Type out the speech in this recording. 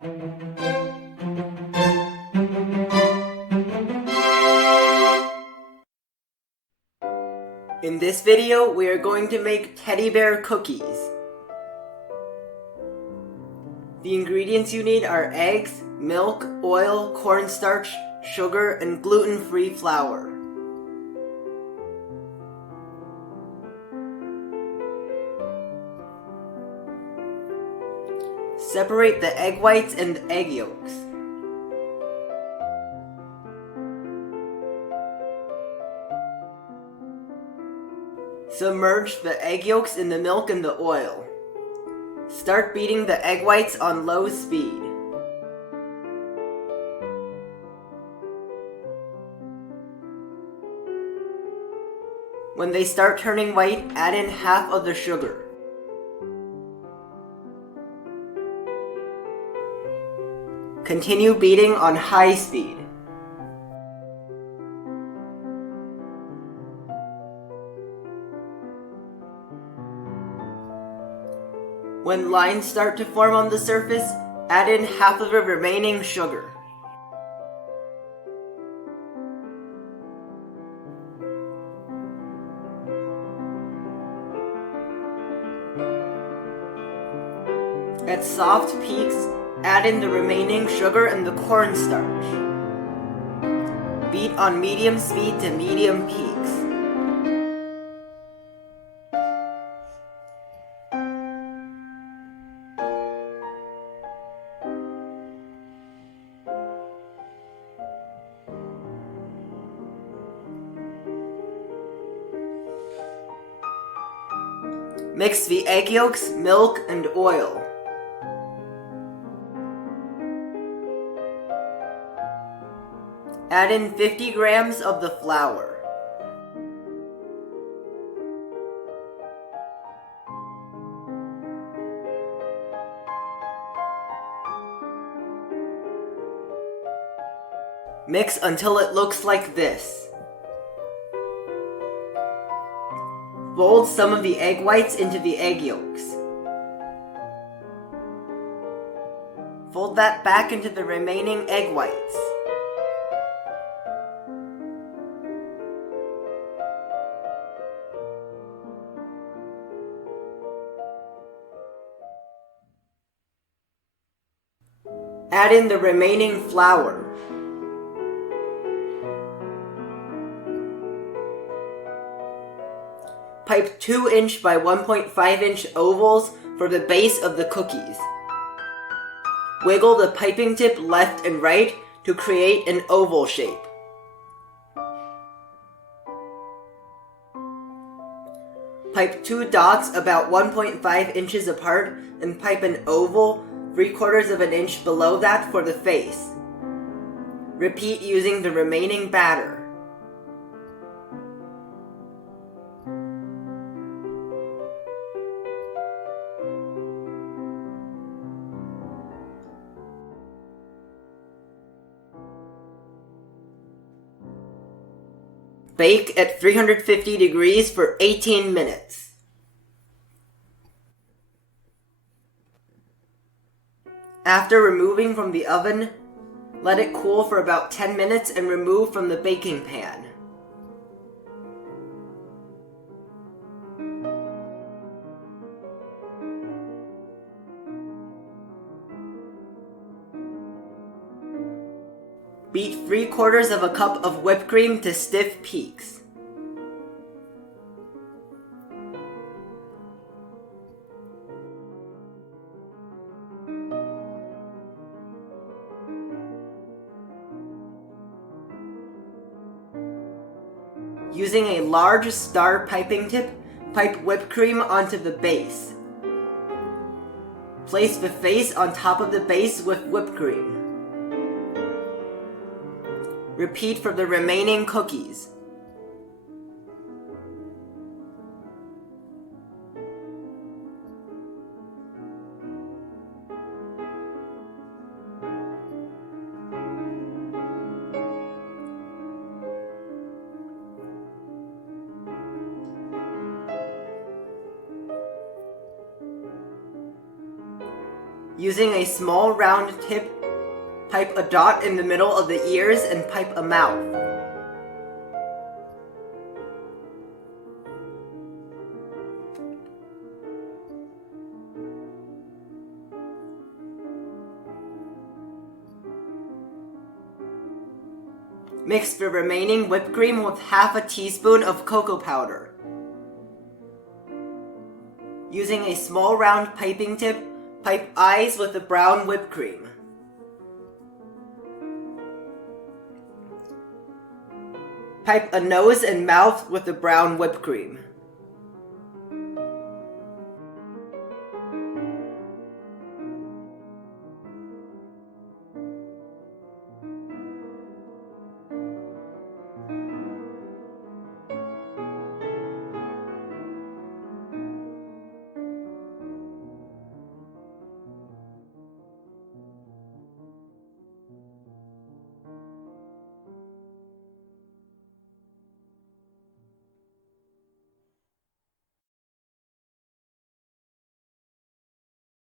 In this video, we are going to make teddy bear cookies. The ingredients you need are eggs, milk, oil, cornstarch, sugar, and gluten-free flour. Separate the egg whites and the egg yolks. Submerge the egg yolks in the milk and the oil. Start beating the egg whites on low speed. When they start turning white, add in half of the sugar. Continue beating on high speed. When lines start to form on the surface, add in half of the remaining sugar. At soft peaks, add in the remaining sugar and the cornstarch. Beat on medium speed to medium peaks. Mix the egg yolks, milk, and oil. Add in 50 grams of the flour. Mix until it looks like this. Fold some of the egg whites into the egg yolks. Fold that back into the remaining egg whites. Add in the remaining flour. Pipe 2-inch by 1.5-inch ovals for the base of the cookies. Wiggle the piping tip left and right to create an oval shape. Pipe 2 dots about 1.5 inches apart and pipe an oval 3/4 of an inch below that for the face. Repeat using the remaining batter. Bake at 350 degrees for 18 minutes. After removing from the oven, let it cool for about 10 minutes and remove from the baking pan. Beat 3/4 of a cup of whipped cream to stiff peaks. Using a large star piping tip, pipe whipped cream onto the base. Place the face on top of the base with whipped cream. Repeat for the remaining cookies. Using a small round tip, pipe a dot in the middle of the ears and pipe a mouth. Mix the remaining whipped cream with half a teaspoon of cocoa powder. Using a small round piping tip, pipe eyes with the brown whipped cream. Pipe a nose and mouth with the brown whipped cream.